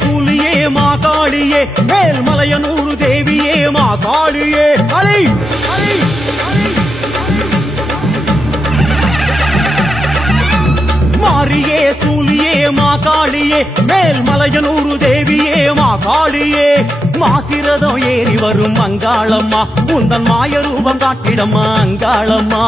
சூலியே மாகாளியே மேல்மலையனூர் தேவியே மாகாளியே அலை அலை மாரியே சூலியே மாகாளியே மேல்மலையனூர் தேவியே மாகாளியே மாசிரதம் ஏறி வரும் அங்காளம்மா உந்தன் மாய ரூபம் காட்டிடம்மா அங்காளம்மா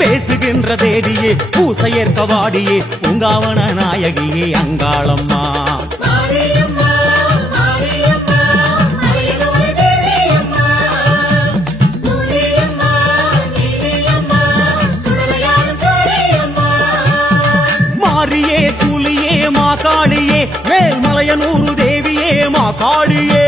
பேசுகின்ற தேவியே பூசையேற்க வாடியே உங்காவன நாயகியே அங்காளம்மா மாரியே சூலியே மாகாளியே மேல்மலையனூர் தேவியே மாகாளியே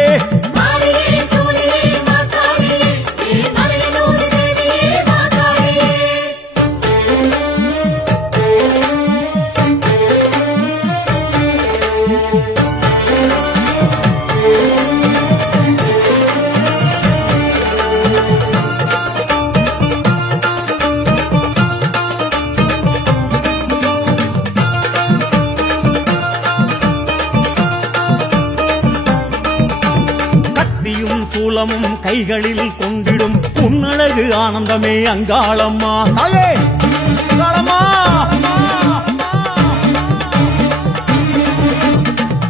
சூலமும் கைகளில் கொண்டிடும் உன்னழகு ஆனந்தமே அங்காளம்மா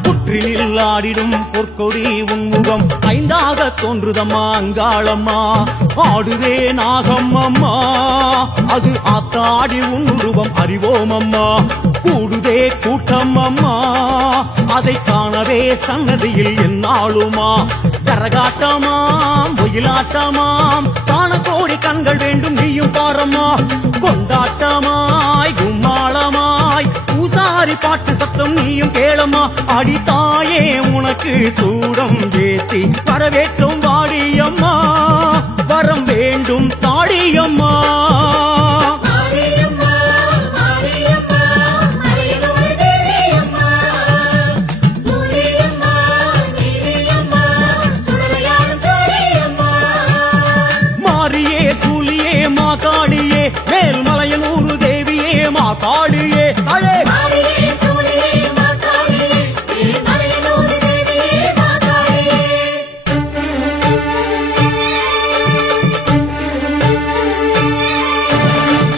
புற்றிலில் ஆடிடும் பொற்கொடி உன்முகம் ஐந்தாக தோன்றுதம்மா அங்காளம்மா ஆடுவே நாகம் அம்மா அது ஆத்தாடி உன் உருவம் அறிவோம் அம்மா கூடுதே கூட்டம் அம்மா அதை காணவே சன்னதியில் என்னாலுமா கரகாட்டமாம் ஒயிலாட்டமாம் காண கோடி கண்கள் வேண்டும் நீயும் பாரம்மா கொண்டாட்டமாய் கும்மாளமாய் பூசாரி பாட்டு சத்தம் நீயும் கேளம்மா அடித்தாயே உனக்கு சூடம் ஏத்தி வரவேற்றும் வாடியம்மா வரம் வேண்டும் தாடியம்மா மாகாளியே மேல்மலையனூர் தேவியே மாகாளியே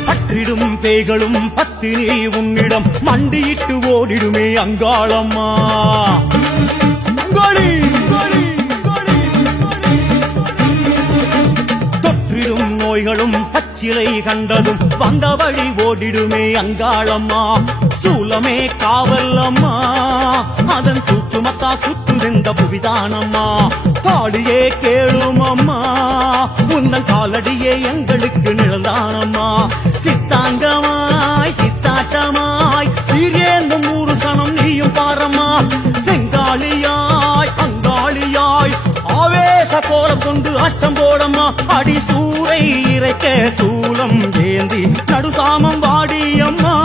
பற்றிடும் பேய்களும் பத்தினி உன்னிடம் மண்டியிட்டு ஓடிடுமே அங்காளம்மா தொற்றிடும் நோய்களும் பச்சிலை கண்டதும் வந்த வழி ஓடிடுமே அங்காளம்மா சூலமே காவல்லம்மா அதன் சுற்றுமத்தா சுற்றுகின்ற புவிதானம்மா காளியே கேளும் அம்மா உந்தன் காலடியே எங்களுக்கு நிழல்தானம்மா சித்தாங்கமாய் சித்தாட்டமாய் சீரேந்தும் 100 சனம் நீயும் பாரம்மா செங்காளியாய் அங்காளியாய் ஆவேச கோலம் கொண்டு ஆட்டம் போடம்மா அடி சூறை இறைக்க சூலம் ஏந்தி நடுசாமம் வாடியம்மா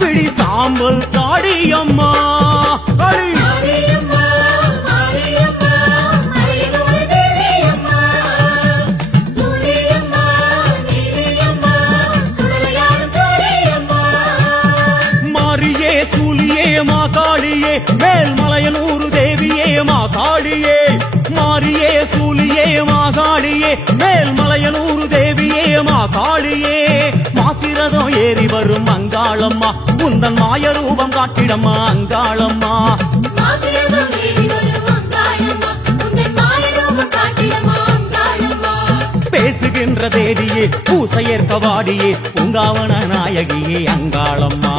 பிடி சாம்பல் தாடியம்மா மாரியே சூலியே மாகாளியே மேல்மலையனூர் தேவியே மாகாளியே மாரியே சூலியே மாகாளியே மேல்மலையனூர் தேவியே மாகாளியே மாசிரதம் ஏறி வரும் அங்காளம்மா உந்தன் மாய ரூபம் காட்டிடம்மா அங்காளம்மா பேசுகின்ற தேவியே பூசையேற்க வாடியே உங்காவன நாயகியே அங்காளம்மா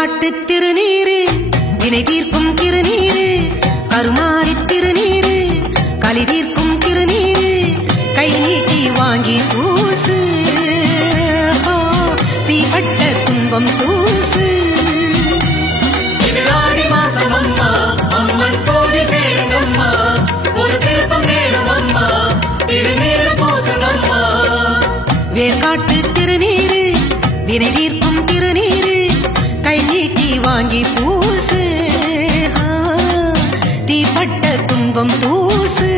வேர்காட்டு திருநீரு வினை தீர்க்கும் திருநீரு கருமாரி திருநீரு கலி தீர்க்கும் திருநீரு கை நீட்டி வாங்கி பூசு தீப்பட்ட துன்பம் தூசு ஆடி மாசம் அம்மா அம்மன் கோவில் சேருங்கம்மா ஒரு திருப்பம் நேரும் அம்மா திருநீரு பூசுங்கம்மா வேர்காட்டு திருநீரு வினை தீர்க்கும் திருநீரு கை நீட்டி வாங்கி பூசு தீப்பட்ட துன்பம் தூசு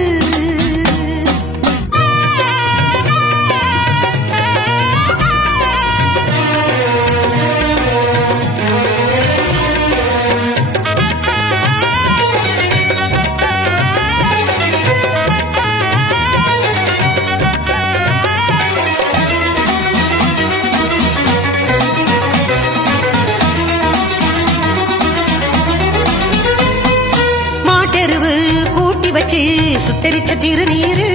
வச்சு சுட்டரிச்ச திருநீரு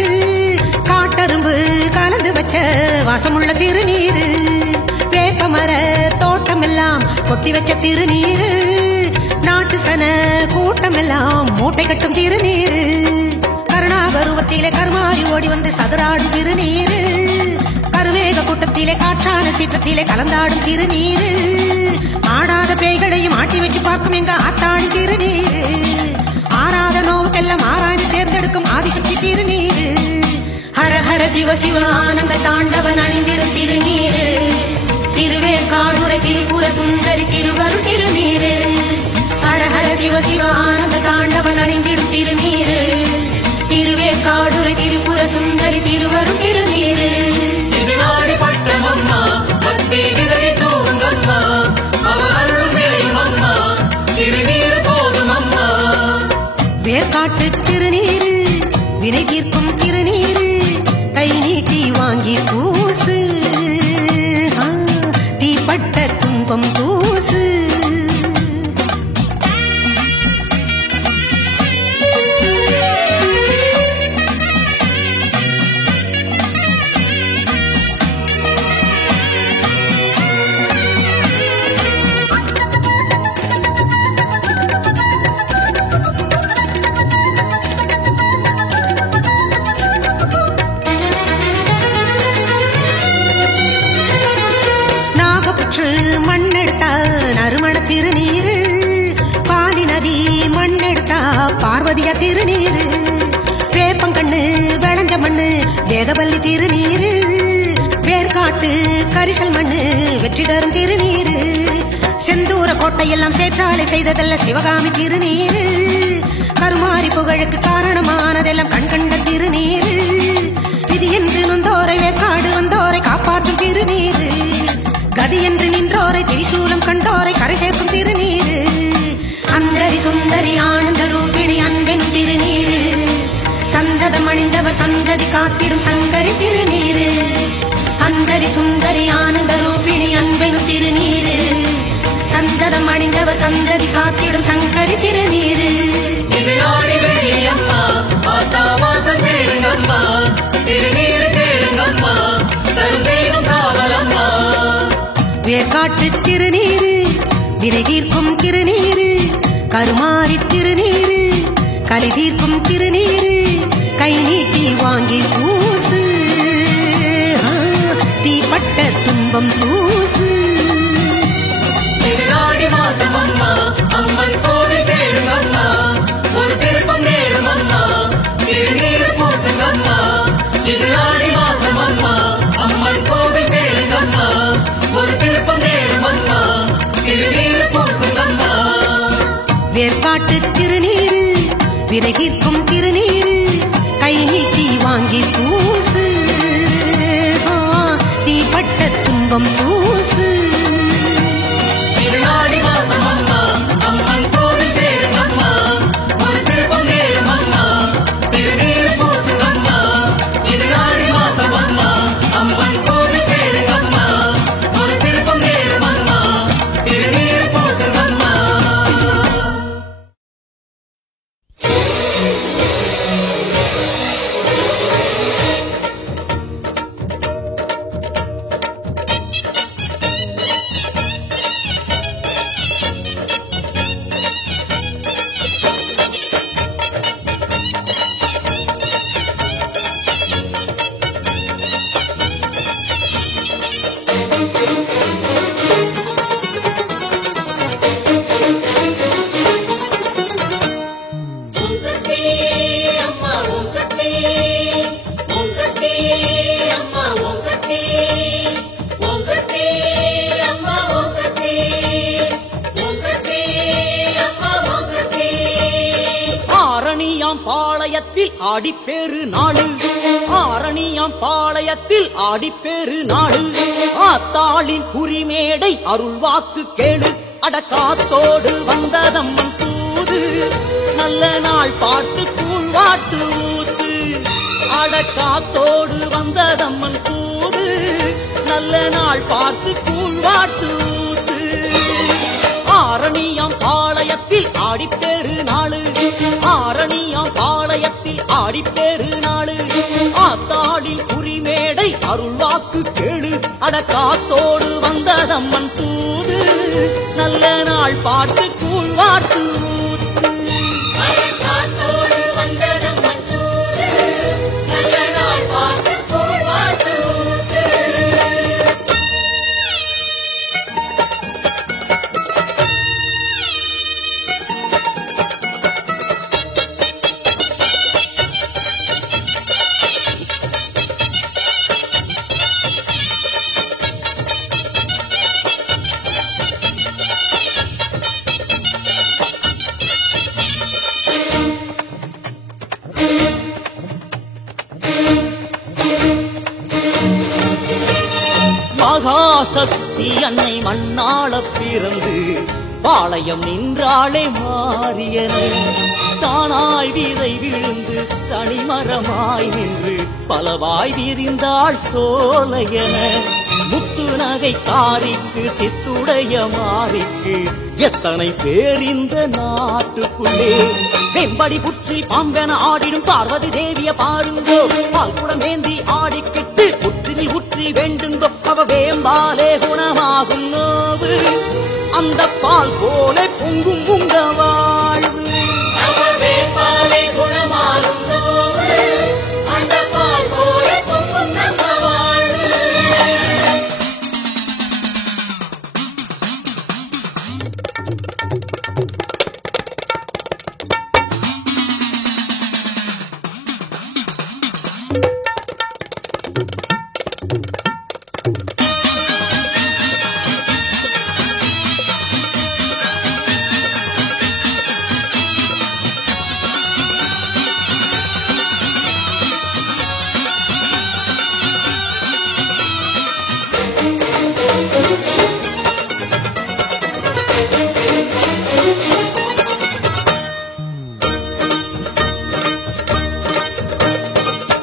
காட்டரும்பு கலந்து வச்ச வாசமுள்ள திருநீரு வேப்பமர தோட்டம் எல்லாம் கொட்டி வச்ச திருநீரு நாட்டு சன கூட்டம் எல்லாம் மூட்டை கட்டும் திருநீரு கருணாபருவத்திலே கருமாறி ஓடி வந்து சதுராடும் திருநீரு கருவேக கூட்டத்திலே காற்றான சீற்றத்திலே கலந்தாடும் திருநீரு ஆடாத பேய்களையும் ஆட்டி வச்சு பார்க்கும் எங்க ஆத்தாடி திருநீரு ஆராத நோவுக்கெல்லாம் ஆராய்ந்து தேர்ந்தெடுக்கும் ஆதிசக்தி திருநீரு ஹர ஹர சிவ சிவ ஆனந்த தாண்டவன் அணிந்திடும் திருநீரு திருவேற்காடுரை திரிபுர சுந்தரி திருவருள் திருநீரு ஹர ஹர சிவ சிவ ஆனந்த தாண்டவன் அணிந்திடும் திருநீரு திருவேற்காடுரை திரிபுர சுந்தரி திருவருள் திருநீரு நாடி பட்டம் அம்மா பக்தி விதவி தூவங்கம்மா அவ அருள் விளையும் அம்மா திருநீரு போதும் அம்மா வேர்காட்டு திருநீரு வினை தீர்க்கும் திருநீரு கை நீட்டி வாங்கி பூசு தீப்பட்ட துன்பம் தூசு மண்ணெடுத்தா நறுமண திருநீரு பாலி நதி மண்ணெடுத்தா பார்வதியா திருநீரு வேப்பங்கண்ணு விளைஞ்ச மண்ணு வேதவல்லி திருநீரு வேர்காட்டு கரிசல் மண்ணு வெற்றி தரும் திருநீரு செந்தூர கோட்டையெல்லாம் சேற்றாலை செய்ததல்ல சிவகாமி திருநீரு கருமாரி புகழுக்கு காரணமானதெல்லாம் கண்கண்ட திருநீரு விதி என்று நொந்தோரை வேர்காடு வந்தோரை காப்பாற்றும் திருநீரு கதி என்று நின்றோரை திரிசூலம் கண்டோரை கரை சேர்க்கும் திருநீரு அந்தரி சுந்தரி ஆனந்த ரூபிணி அன்பென் திருநீரு சந்ததம் அணிந்தவர் சந்ததி காத்திடும் சங்கரி திருநீரு அந்தரி சுந்தரி ஆனந்த ரூபிணி அன்பெனும் திருநீரு சந்ததம் அணிந்தவர் சந்ததி காத்திடும் சங்கரி திருநீரு ஆடி வெளியம்மா ஆத்தா வாசல் சேருங்கம்மா திருநீரு கேளுங்கம்மா தரும் தெய்வம் காவலம்மா வேர்காட்டு திருநீரு வினை தீர்க்கும் திருநீரு கருமாரி திருநீரு கலி தீர்க்கும் திருநீரு கை நீட்டி வாங்கி பூசு தீப்பட்ட துன்பம் தூசு ஆடி மாசம் அம்மா அம்மன் கோவில் சேருங்கம்மா ஒரு திருப்பம் நேரும் அம்மா திருநீரு பூசுங்கம்மா இது ஆடி மாசம் அம்மா அம்மன் கோவில் சேருங்கம்மா ஒரு திருப்பம் நேரும் அம்மா திருநீரு பூசுங்கம்மா வேர்காட்டு திருநீரு வினை தீர்க்கும் திருநீரு கை நீட்டி வாங்கி பூசு தீப்பட்ட துன்பம் தூசு ஆடி மாசம் அம்மா அம்மன் கோவில் சேருங்கம்மா ஒரு திருப்பம் நேரும் அம்மா திருநீரு பூசுங்கம்மா இது ஆடி மாசம் அம்மா அம்மன் கோவில் சேருங்கம்மா ஒரு திருப்பம் நேரும் அம்மா திருநீரு பூசுங்கம்மா ஆரணியாம் பாளையத்தில் ஆடிப்பேறு நாடு, ஆரணியாம் பாளையத்தில் ஆடிப்பேறு நாடு. ஆத்தாளின் குறிமேடை அருள்வாக்கு கேளு, அடக்காத்தோடு வந்ததம்மன் தூது. நல்ல நாள் பார்த்து கூழ்வாட்டு ஊத்து, அடக்காத்தோடு வந்ததம்மன் தூது. நல்ல நாள் பார்த்து கூழ்வாட்டு ஊத்து. ஆரணியாம் பாளையத்தில் ஆடிப்பேறு நாடு, ஆரணியாம் பாளையத்தில் ஆடிப்பேறு நாடு. ஆத்தாளின் குறிமேடை அருள்வாக்கு கேளு, அடக்காத்தோடு வந்ததம்மன் தூது. நல்ல நாள் பார்த்து கூழ்வாட்டு ஊத்து. அடக்காத்தோடு வந்ததம்மன் தூது, நல்ல நாள் பார்த்து கூழ்வாட்டு ஊத்து. மகாசக்தி அன்னை மண்ணாள பிறந்து பாளையம் நின்றாளே மாறியன. தானாய் விதை விழுந்து தனிமரமாய் நின்று பலவாய் விரிந்தாள் சோலையன. முத்து நகை காரிக்கு சித்துடைய மாறிக்கு எத்தனை பேர் இந்த நாட்டுக்குள்ளே. வெம்படி புற்றி பாம்பென ஆடிடும் பார்வதி தேவிய பாருங்கோ, பால் குடம் ஏந்தி ஆடிக்கிட்டு புற்றினில் உற்றி வேண்டுங்கோ. அவ வேம்பாலே குணமாகும் நோவு, அந்த பால் போல பொங்கும் உங்க வாழ்வு. அவ வேம்பாலே குணமாகும் நோவு, அந்த பால் போல பொங்கும் நம்ம வாழ்வு.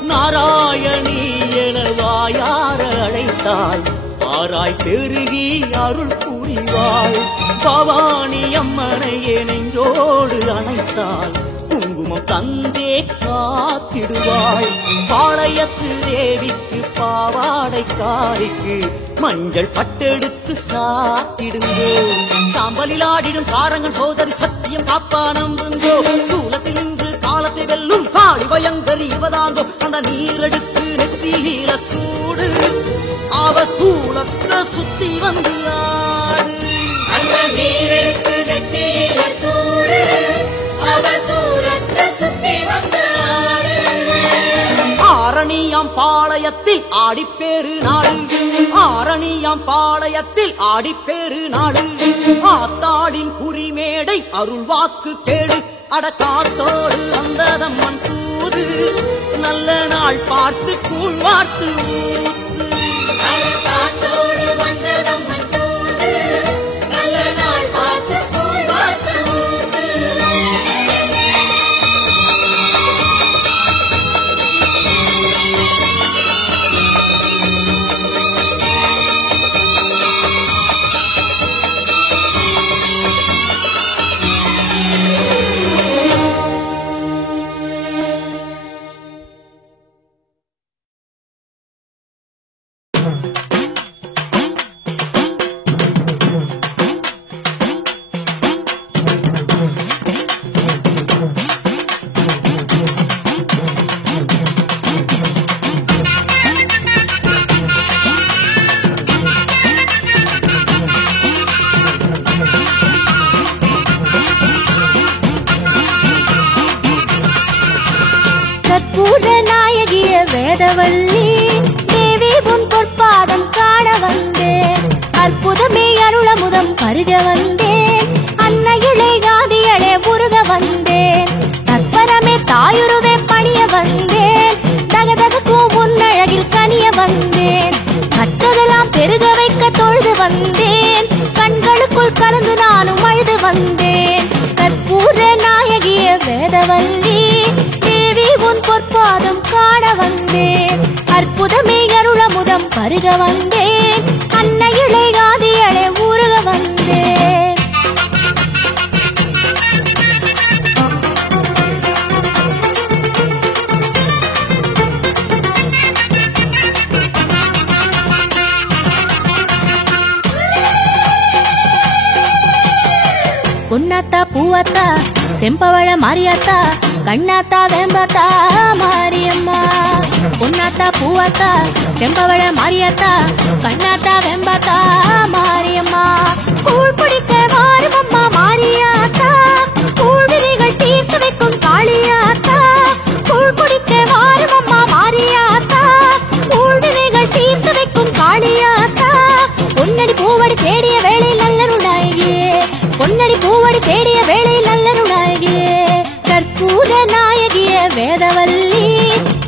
நாராயணி என வாயார அழைத்தாள், ஆராய் பெருகி அருள் புரிவாள். பவானி அம்மனையே நெஞ்சோடு அணைத்தாள், குங்குமம் தந்தே காத்திடுவாள். பாளையத்து தேவிக்கு பாவாடை காரிக்கு மஞ்சள் பட்டெடுத்து சாத்திடுங்கோ. சாம்பலில் ஆடிடும் சாரங்கன் சோதரி சத்தியம் காப்பா நம்புங்கோ. சூலத்தில் நின்று காலத்தை வெல்லும் காளி பயங்கரி இவதாங்கோ. அந்த நீரெடுத்து நெத்தியில சூடு, அவ சூலத்தை சுத்தி வந்து ஆடு. அந்த நீரெடுத்து நெத்தியில சூடு, அவ சூலத்தை சுத்தி வந்து ஆடு. ஆரணியாம் பாளையத்தில் ஆடிப்பேறு நாடு, ஆரணியாம் பாளையத்தில் ஆடிப்பேறு நாடு. ஆத்தாளின் குறிமேடை அருள்வாக்கு கேளு, அடக்காத்தோடு வந்ததம்மன் தூது. நல்ல நாள் பார்த்து கூழ்வாட்டு ஊத்து. அடக்காத்தோடு வந்ததம்மன் தூது, நல்ல நாள் பார்த்து கூழ்வாட்டு ஊத்து. வேதவல்லி தேவி உன் பொற்பாதம் காண வந்தேன். அற்புதமே அருளமுதம் பருக வந்தேன். அன்னையிலே காதியளே உருக வந்தேன். தற்பரம் வந்தேன், தகதகக்கும் உன்னழகில் கனிய வந்தேன், கற்றதெல்லாம் பெருக வைக்க தொழுது வந்தேன், கண்களுக்குள் கலந்து நானும் அழுது வந்தேன். கற்பூர நாயகிய வேதவல்லி தேவி உன் பொற்பாதம் காண வந்தேன், அற்புதமே அருளமுதம் பருக வந்தேன், அன்னையிலே ஆதியளே ஊருக வந்தேன். பொன்னாத்தா பூவாத்தா செம்பவழ மாரியாத்தா கண்ணாத்தா வேம்பாத்தா மாரியம்மா. பொன்னாத்தா பூவாத்தா செம்பவழ மாரியாத்தா கண்ணாத்தா வேம்பாத்தா மாரியம்மா. கூழ் குடிக்க வாருமம்மா மாரியாத்தா, கூழ்விழிகள் தீர்த்து வைக்கும் காளியாத்தா. கூழ் குடிக்க வாருமம்மா மாரியாத்தா, கூழ்விழிகள் தீர்த்து வைக்கும் காளியாத்தா. பொன்னடி பூவடி தேடிய வேளையில் நல்லருளாயே, பொன்னடி பூவடி தேடிய வேளையில் நல்லருளாயே. கற்பூர நாயகிய வேதவல்லி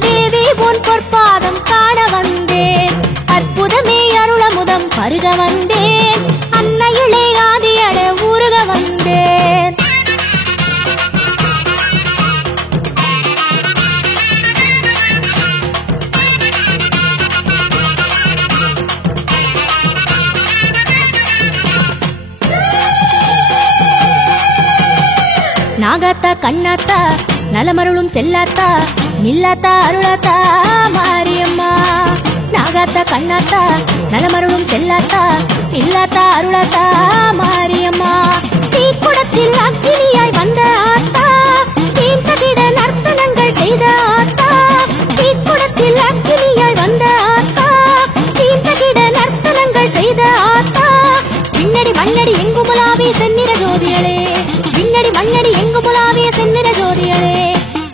தேவி உன் பொற்பாதம் காண வந்தேன், அற்புதமே அருளமுதம் பருக வந்தேன், அன்னையிலே ஆதியள ஊருக வந்தேன். நாகாத்தா கண்ணாத்தா நலமருளும் செல்லாத்தா நில்லாத்தா அருளாத்தா மாரியம்மா. நாகாத்தா கண்ணாத்தா நலமருளும் செல்லாத்தா நில்லாத்தா அருளாத்தா மாரியம்மா. தீக்குடத்தில் அக்கினியாய் வந்த ஆத்தா, தீர்த்தகிட நர்த்தனங்கள் செய்த ஆத்தா. தீக்குடத்தில் அக்கினியாய் வந்த ஆத்தா, தீர்த்தகிட நர்த்தனங்கள் செய்த ஆத்தா. பின்னடி மண்ணடி எங்குமுலாவே செந்நிற ஜோதியளே, பின்னடி மண்ணடி எங்குமுலாவே செந்நிற ஜோதியளே.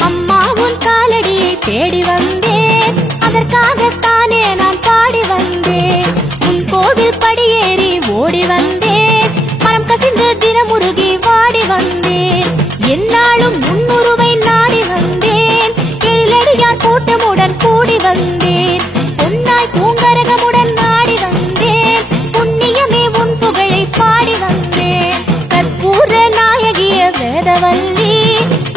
அம்மா உன் காலடியை தேடி வந்தேன், அதற்காகத்தானே நான் பாடி வந்தேன். உன் கோவில் படியேறி ஓடி வந்தேன், மனம் கசிந்து தினமுருகி வாடி வந்தேன். என்னாலும் முன்னுருவை நாடி வந்தேன், எழிலடியார் கூட்டமுடன் கூடி வந்தேன். பொன்னாய் பூங்கரகமுடன் நாடி வந்தேன், புண்ணியமே உன் புகழை பாடி வந்தேன். கற்பூர நாயகிய வேதவல்லி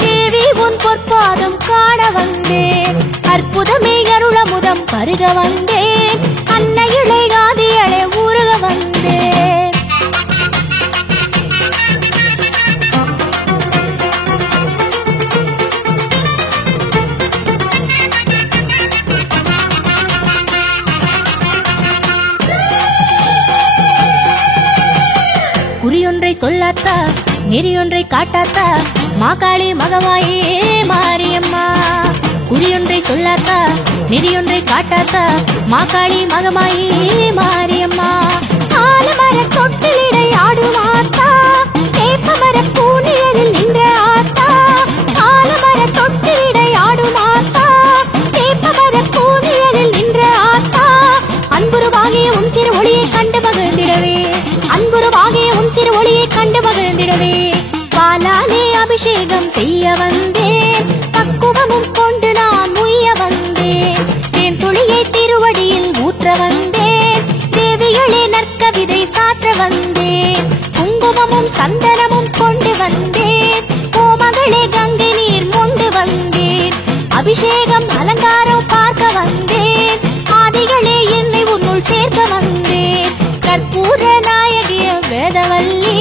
தேவி உன் பொற்பாதம் காண வந்தேன், அற்புதமே அருளமுதம் பருக வந்தேன், அன்னையிலே ஆதியளே ஊருக வந்தேன். குறியொன்றை சொல்லாத்தா நெறியொன்றை காட்டாத்தா மாகாளி மகமாயே மாரியம்மா. குறியொன்றை சொல்லாத்தா நெறியொன்றை காட்டாத்தா மாகாளி மகமாயே மாரியம்மா. ஆலமர தொட்டிலிடை ஆடும் ஆத்தா, வேப்பமர பூநிழலில் நின்ற ஆத்தா. ஆலமர தொட்டிலிடை ஆடும் ஆத்தா, வேப்பமர பூநிழலில் நின்ற ஆத்தா. அன்புருவாகிய உன் திரு ஒளியை கண்டு மகிழ்ந்திடவே, அன்புருவாகிய உன் திரு ஒளியை கண்டு மகிழ்ந்திடவே. பாலாலே அபிஷேகம் செய்ய வந்தேன், பக்குவமும் கொண்டு நான் உய்ய வந்தேன். தேன் துளியை திருவடியில் ஊற்ற வந்தேன், தேவிகளே நற்கவிதை சாற்ற வந்தேன். குங்குமமும் சந்தனமும் கொண்டு வந்தேன், கோமகளே கங்கை நீர் மொண்டு வந்தேன். அபிஷேகம் அலங்காரம் பார்க்க வந்தேன், ஆதிகளே என்னை உன்னுள் சேர்க்க வந்தேன். கற்பூர நாயகிய வேதவல்லி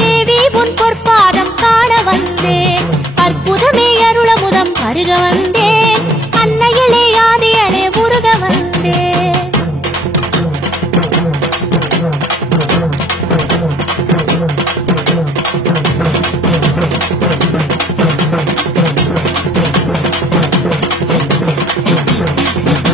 தேவி உன் பொற்பாதம் காண வந்தேன், அற்புதமே அருளமுதம் பருக வந்தேன், அன்னையிலே ஆதியளே ஊருக வந்தேன். Thank you.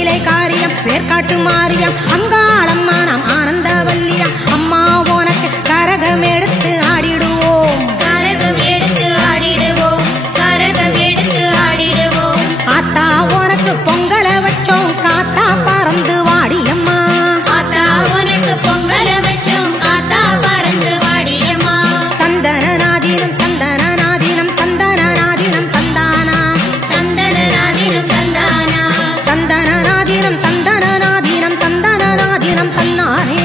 திருவிலை காரியம் வேர்காட்டு மாரியம் அங்காளம்மா நாம் ஆனந்தவல்லியம் அம்மா உனக்கு கரகம் எடுத்து ஆடிடுவோம் கரகம் எடுத்து ஆடிடுவோம் கரகம் எடுத்து ஆடிடுவோம் ஆத்தா உனக்கு பொங்கல வச்சோம் காத்தா பறந்து வாடியம்மா ஆத்தா உனக்கு பொங்கல வச்சோம் ஆத்தா பறந்து வாடியம்மா தந்தனநாதீனம் தந்தனநாதீனம் தந்தனநாதீனம் தந்தானா தந்தனநாதீனம் தந்தானா தந்தனநாதீனம் தந்தனநாதீனம் தந்தனநாதீனம் தன்னானே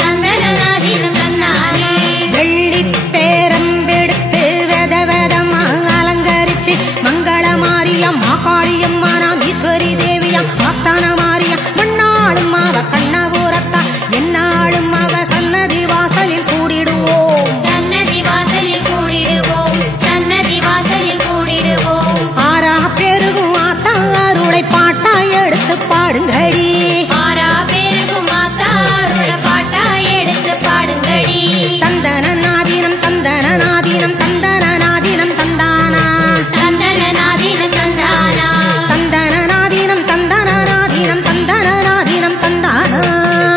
தந்தனநாதீனம் தந்தானே வெள்ளி பேரம்பெடுத்து வெத வெதமா அலங்கரிச்சு மங்கள மாரியம் மாகாளியம்மா நாம் ஈஸ்வரி தேவியம் ஆஸ்தான மாரியம் மண்ணாளும் அவ கண்ணபுரத்தா என்னாலும் அவ சன்னதி வாசலில் கூடிடுவோம் சன்னதி வாசலில் கூடிடுவோம் சன்னதி வாசலில் கூடிடுவோம் ஆறா பெருகும் ஆத்தா அருளை பாட்டா எடுத்து பாடுங்கடி ஆரா பேருக்கும் ஆத்தா அருள பாட்டா எடுத்து பாடுங்கடி தந்தனநாதீனம் தந்தனநாதீனம் தந்தனநாதீனம் தந்தானா தந்தனநாதீனம் தந்தானா தந்தனநாதீனம் தந்தனநாதீனம் தந்தனநாதீனம் தந்தானா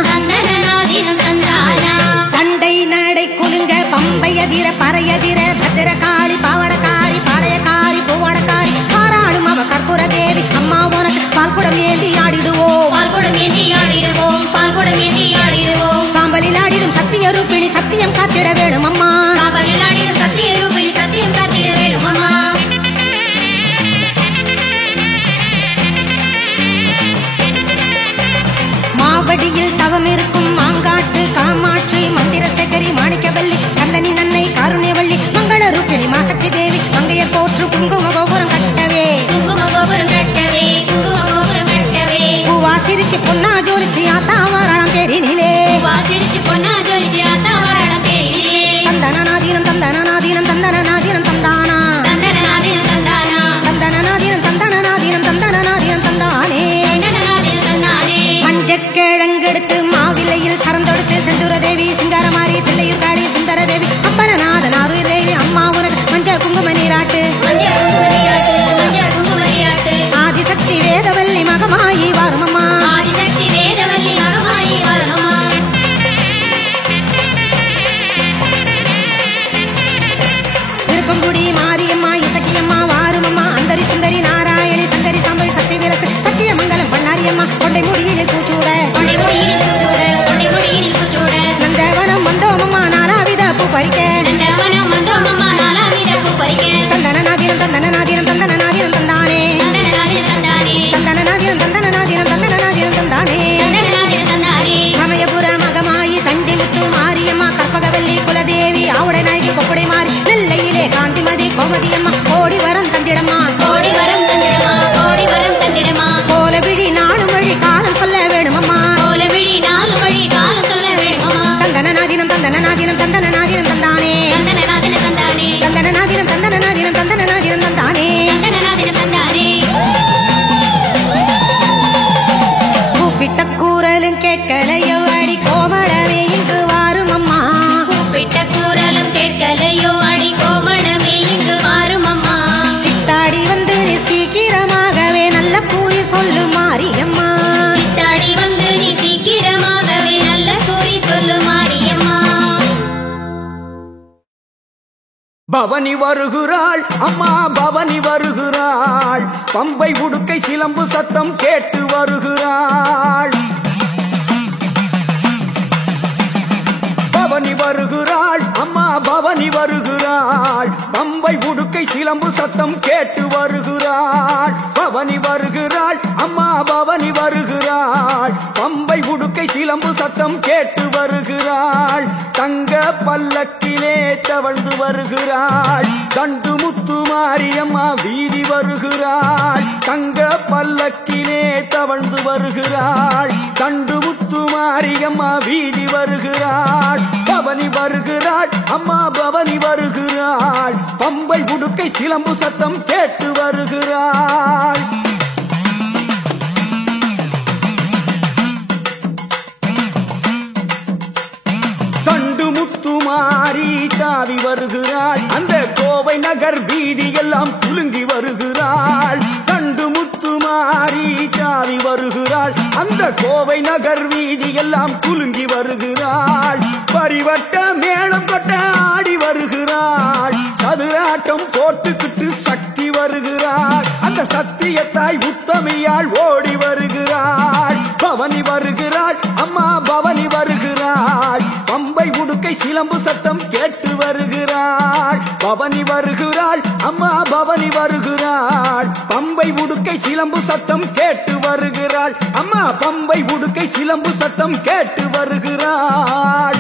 தந்தனநாதீனம் தந்தானா பண்டை நடை குலுங்க பம்பையதிர பறையதிர பத்திரகாளி பாவடக்காரி பாளையக்காரி பூவடக்காரி பாராளும் அவ கற்பூர தேவி அம்மா உனக்கு பால்குடம் ஏந்தி ஆடிடுவோம் பால்குடம் ஏந்தி ஆடிடுவோம் பால்குடம் ஏந்தி ஆடிடுவோம் சாம்பலில் ஆடிடும் சத்திய ரூபிணி சத்தியம் காத்திட வேணும் அம்மா காவலில் ஆடிடும் சத்திய ரூபிணி சத்தியம் காத்திட வேணும் அம்மா மாவடியில் தவம் இருக்கும் மாங்காட்டு காமாட்சி மந்திர சேகரி மாணிக்கவல்லி கந்தனி நன்னை காருண்யவல்லி மங்கள ரூபிணி மாசக்தி தேவி மங்கையர் போற்று குங்கும கோபுரம் கட்டவே குங்கும கோபுரம் கட்டவே குங்கும கோபுரம் கட்டவே பூவா சிரிச்சு பொன்னா ஜோலிச்சு ஆத்தா வாராளம் பேரினிலே வாசிரிச்சு பொன்னா ஜொலிச்சு ஆத்தா வாராளம் பேரிலே தந்தனநாதீனம் தந்தனநாதீனம் தந்தனநாதீனம் தந்தானா தந்தனநாதீனம் தந்தானா தந்தனநாதீனம் தந்தனநாதீனம் தந்தனநாதீனம் தந்தானே தந்தனநாதீனம் தந்தானே மஞ்சக்கிழங்கெடுத்து மாவிலையில் சரந்தொடுத்து செந்தூர தேவி சிங்காரமாரி தில்லையூர் காளி சுந்தர தேவி அப்பரநாதன் ஆருயிர் தேவி அம்மா உனக்கு மஞ்ச குங்கும நீராட்டு மஞ்சள் குங்கும நீராட்டு மஞ்சள் குங்கும நீராட்டு ஆதிசக்தி வேதவல்லி மகமாயி வாருமம்மா ஆதிசக்தி வேதவல்லி மகமாயி வரணுமா திருப்பங்குடி மாரியம்மா இசக்கியம்மா வாருமம்மா அந்தரி சுந்தரி நாராயணி சங்கரி சாம்பவி சக்தி வீரசு சத்தியமங்கலம் பண்ணாரியம்மா கொண்டை முடியினில் பூச்சூட கொண்டை முடியில் பூச்சூட கொண்டை முடியில் பூச்சூட நந்தவனம் வந்தோமம்மா நானாவித பூ பறிக்க நந்தவனம் வந்தோமம்மா நாலாவித பூ பறிக்க தந்தனநாதீனம் தந்தனநாதீனம் தந்தனநாதீனம் தந்தானே தந்தனநாதீனம் தந்தானே தந்தனநாதீனம் தந்தனநாதீனம் தந்தனநாதீனம் தந்தானே தந்தனநாதீனம் தந்தானே சமயபுர மகமாயி தஞ்சை முத்து மாரியம்மா கற்பகவல்லி குலதேவி ஆவுடை நாயகி கொப்புடை மாறி நெல்லையிலே காந்திமதி கோமதியம்மா கோடி வரம் தந்திடம்மா கோடி வரம் தந்திடமா கோடி வரம் தந்திடமா கோல விழி நாளும் வழி காலம் சொல்ல வேணுமம்மா கோல விழி நாலு வழி காலம் சொல்ல வேணுமா தந்தனநாதீனம் தந்தனநாதீனம் தந்தனநாதீனம் தந்தானே தந்தனநாதீனம் தந்தானே தந்தனநாதீனம் தந்தனநாதீனம் தந்தனநாதீனம் தந்தானே தந்தனநாதீனம் தந்தானே கூப்பிட்ட கூறலும் கேட்கலையோ அடி கோமளமே இங்கு வாரும் அம்மா கூப்பிட்ட கூறலும் கேட்கலையோ அடி கோமணமே இங்கு மாறும் அம்மா சித்தாடி வந்து சீக்கிரமாகவே நல்ல கூறி சொல்லு மாரியம்மா சித்தாடி வந்து நீ சீக்கிரமாகவே நல்ல கூறி சொல்லு மாரியம்மா பவனி வருகிறாள் அம்மா பவனி வருகிறாள் பம்பை உடுக்கை சிலம்பு சத்தம் கேட்டு வருகிறாள் பவனி வருகிறாள் அம்மா பவனி வருகிறாள் பம்பை உடுக்கை சிலம்பு சத்தம் கேட்டு வருகிறாள் பவனி வருகிறாள் அம்மா பவனி வருகிறாள் பம்பை உடுக்கை சிலம்பு சத்தம் கேட்டு வருகிறாள் தங்க பல்லக்கிலே தவழ்ந்து வருகிறாள் தண்டு முத்து மாரியம்மா வீதி வருகிறாள் தங்க பல்லக்கிலே தவழ்ந்து வருகிறாள் தண்டு முத்து மாரியம்மா வீதி வருகிறாள் பவனி வருகிறாள் அம்மா பவனி வருகிறாள் பம்பை உடுக்கை சிலம்பு சத்தம் கேட்டு வருகிறாள் தண்டு முத்து மாறி தாவி வருகிறாள் அந்த கோவை நகர் வீதி எல்லாம் குலுங்கி வருகிறாள் தண்டு முத்து மாறி தாவி தாவி வருகிறாள். அந்த கோவை நகர் வீதி எல்லாம் குலுங்கி வருகிறாள். பரிவட்ட மேளம் கொட்ட ஆடி வருகிறாள். சதுராட்டம் போட்டுக்கிட்டு சக்தி வருகிறாள். அந்த சத்தியத்தாய் உத்தமியாள் ஓடி வருகிறாள். பவனி வருகிறாள், அம்மா பவனி வருகிறாள். பம்பை உடுக்கை சிலம்பு சத்தம் கேட்டு வருகிறாள். பவனி வருகிறாள், அம்மா பவனி வருகிறாள். பம்பை உடுக்கை சிலம்பு சத்தம் கேட்டு வருகிறாள். அம்மா பம்பை உடுக்கை சிலம்பு சத்தம் கேட்டு வருகிறாள்.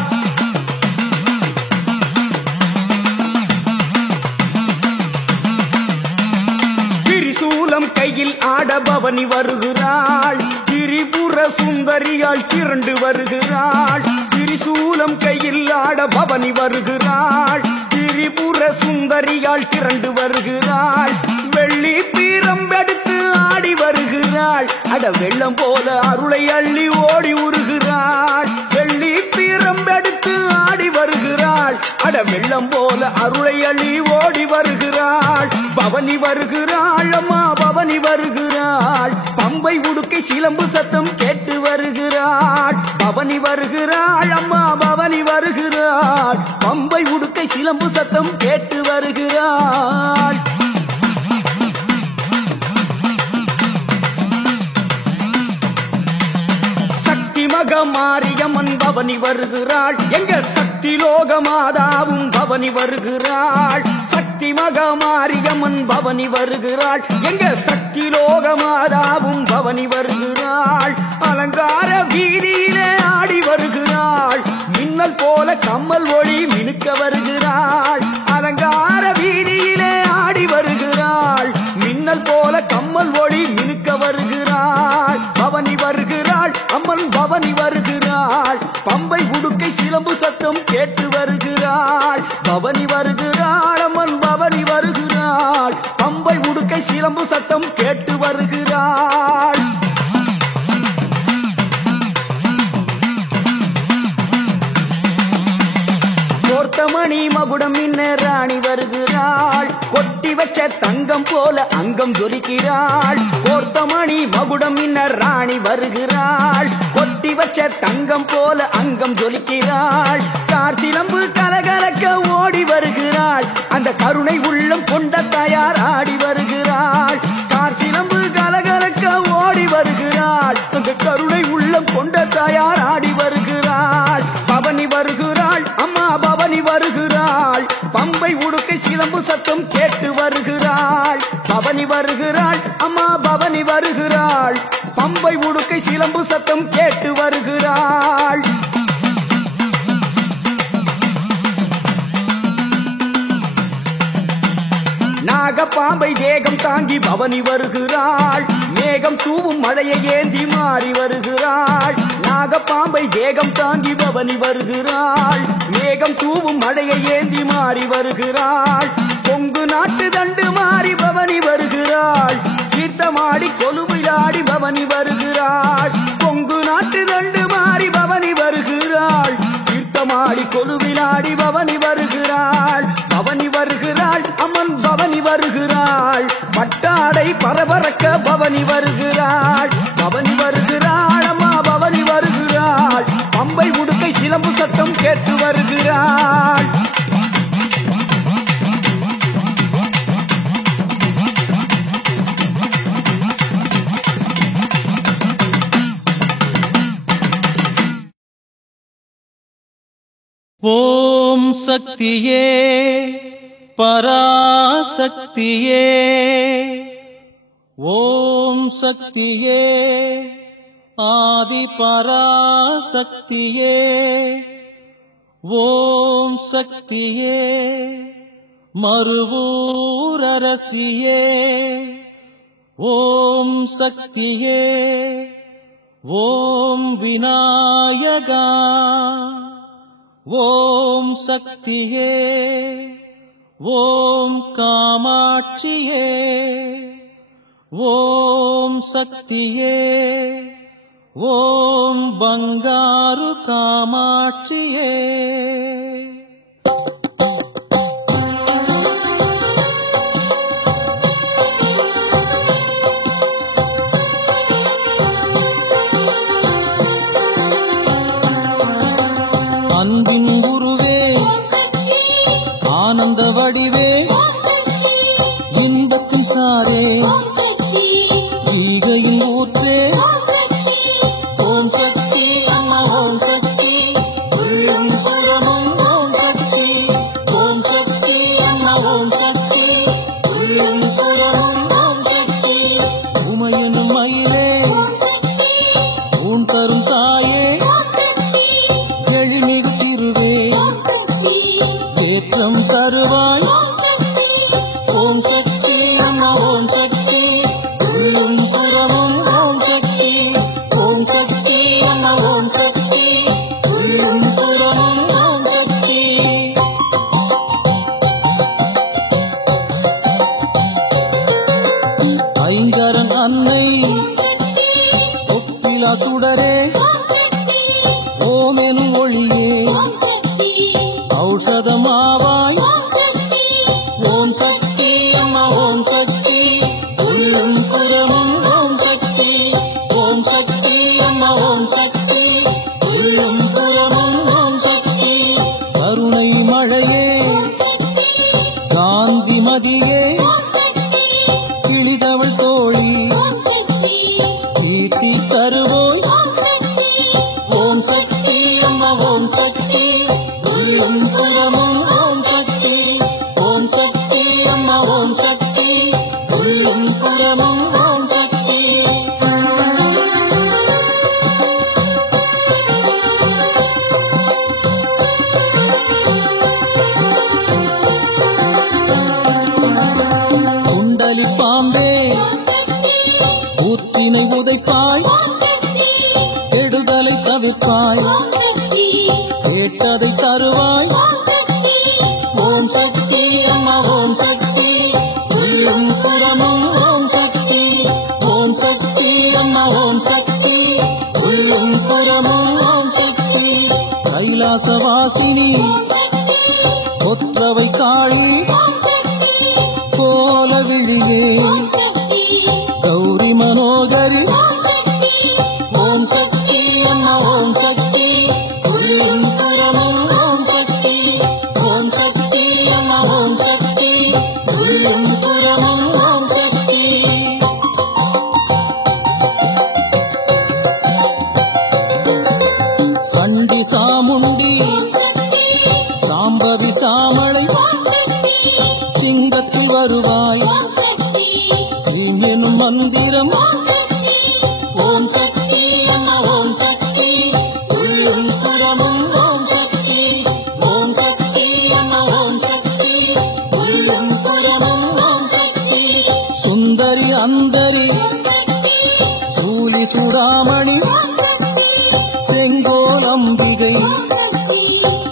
திரிசூலம் கையில் ஆட பவனி வருகிறாள். திரிபுர சுந்தரியாள் திரண்டு வருகிறாள். திரிசூலம் கையில் ஆட பவனி வருகிறாள். திரிபுர சுந்தரியாள் திரண்டு வருகிறாள். வெள்ளி பீரம்பெடுத்து ஆடி வருகிறாள். அட வெள்ளம் போல அருளை அள்ளி ஓடி உருகிறாள். வெள்ளி பீரம்பெடுத்து ஆடி வருகிறாள். அட வெள்ளம் போல அருளை அள்ளி ஓடி வருகிறாள். பவனி வருகிறாள், அம்மா பவனி வருகிறாள். பம்பை உடுக்கை சிலம்பு சத்தம் கேட்டு வருகிறாள். பவனி வருகிறாள், அம்மா பவனி வருகிறாள். பம்பை உடுக்கை சிலம்பு சத்தம் கேட்டு வருகிறாள். மாரியம்மன் பவனி வருகிறாள். எங்க சக்தி லோக மாதாவும் பவனி வருகிறாள். சக்தி மக மாரியம்மன் பவனி வருகிறாள். எங்க சக்தி லோக மாதாவும் பவனி வருகிறாள். அலங்கார வீதியிலே ஆடி வருகிறாள். மின்னல் போல கம்மல் ஒளி மினுக்க வருகிறாள். அலங்கார வீதியிலே ஆடி வருகிறாள். மின்னல் போல கம்மல் ஒளி மினுக்க வருகிறாள். பவனி வருகிறாள், அம்மன் பவனி வருகிறாள். பம்பை உடுக்கை சிலம்பு சத்தம் கேட்டு வருகிறாள். பவனி வருகிறாள், அம்மன் பவனி வருகிறாள். பம்பை உடுக்கை சிலம்பு சத்தம் கேட்டு வருகிறாள். கோர்த்தமணி மகுடம் மின்ன ராணி வருகிறாள். கொட்டி வச்ச தங்கம் போல அங்கம் ஜொலிக்கிறாள். கோர்த்தமணி மகுடம் மின்ன ராணி வருகிறாள். கொட்டி வச்ச தங்கம் போல அங்கம் ஜொலிக்கிறாள். கார் சிலம்பு கலகலக்க ஓடி வருகிறாள். அந்த கருணை உள்ளம் கொண்ட தாயார் ஆடி வருகிறாள். கார் சிலம்பு கலகலக்க ஓடி வருகிறாள். அந்த கருணை உள்ளம் கொண்ட தாயார் ஆடி வருகிறாள். பவனி வருகிறாள், அம்மா பவனி வருகிறாள். பம்பை உடுக்கை சிலம்பு சத்தம் கேட்டு வருகிறாள். பவனி வருகிறாள், அம்மா பவனி வருகிறாள். பம்பை உடுக்கை சிலம்பு சத்தம் கேட்டு வருகிறாள். நாகப்பாம்பை தேகம் தாங்கி பவனி வருகிறாள். மேகம் தூவும் மழையை ஏந்தி மாறி வருகிறாள். நாகப்பாம்பை தேகம் தாங்கி பவனி வருகிறாள். மேகம் தூவும் மழையை ஏந்தி மாறி வருகிறாள். பொங்கு நாட்டு தண்டு மாறி பவனி வருகிறாள். தீர்த்தமாடி கொலுவிலாடி பவனி வருகிறாள். பொங்கு நாட்டு தண்டு மாறி பவனி வருகிறாள். தீர்த்தமாடி கொலுவிலாடி பவனி வருகிறாள். பவனி வருகிறாள், அம்மன் பவனி வருகிறாள். பட்டாடை பரபரக்க பவனி வருகிறாள். பவனி வருகிறாள், அம்மா பவனி வருகிறாள். பம்பை உடுக்கை சிலம்பு சத்தம் கேட்டு வருகிறாள். ஓம் சக்தியே பராசக்தியே. ஓம் சக்தியே ஆதி பராசக்தியே. ஓம் சக்தியே மறுவூரரசியே. ஓம் சக்தியே ஓம் விநாயகா. ஓம் சக்தியே ஓம் காமாட்சியே. ஓம் சக்தியே ஓம் பங்காரு காமாட்சியே. ஊற்றே ஈகையின் ஊற்றே ஓம் சக்தி அம்மா ஓம் சக்தி உள்ளும் புறமும் ஓம் சக்தி ஓம் சக்தி அம்மா ஓம் சக்தி உள்ளும் புறமும் ஓம் சக்தி உமையனும் மயிலே ஊன் தரும் தாயே எழிமிகு திருவே ஏற்றம் தருவாய் ஓம் சக்தி அம்மா ஓம் சக்தி உள்ளும் புறமும் ஓம் சக்தி ஓம் சக்தி அம்மா ஓம் சக்தி உள்ளும் புறமும் ஓம் சக்தி ஐங்கரன் அன்னை ஒப்பிலா சுடரே ஓமெனும் ஒளியே ஔஷதமாவாய் ஓம் சக்தி அம்மா ஓம் சக்தி உள்ளும் புறமும் ஓம் சக்தி ஓம் சக்தி அம்மா ஓம் சக்தி உள்ளும் புறமும் ஓம் சக்தி கருணை மழையே காந்தி மதியே கிளிதவள் தோழி கீர்த்தி தருவோய் ஓம் சக்தி அம்மா ஓம் சக்தி உள்ளும் புறமும் ஓம் சக்தி ஓம் சக்தி அம்மா ஓம் சக்தி உள்ளும் புறமும் ஓம் சக்தி குண்டலி பாம்பே ஊத்தினை உதைப்பாய் கெடுதலை தவிர்ப்பாய் கேட்டதை தருவாய் ஓம் சக்தி அம்மா ஓம் சக்தி உள்ளும் புறமும் ஓம் சக்தி ஓம் சக்தி அம்மா ஓம் சக்தி உள்ளும் புறமும் ஓம் சக்தி கைலாசவாசினி ஒற்றவை காளி கோல விழியே கௌரி மனோகரி ஓம் சக்தி அம்மா ஓம் சக்தி உள்ளும் புறமும் ஓம் சக்தி ஓம் சக்தி அம்மா ஓம் சக்தி உள்ளும் புறமும் ஓம் சக்தி சண்டி சாமுண்டி சாம்பவி சாமளை சிங்கத்தில் வருவாய் சீம் எனும் மந்திரம் ஓம் சக்தி அம்மா ஓம் சக்தி உள்ளும் புறமும் ஓம் சக்தி ஓம் சக்தி அம்மா ஓம் சக்தி உள்ளும் புறமும் ஓம் சக்தி சுந்தரி அந்தரி சூலி சூடாமணி செங்கோல் அம்பிகை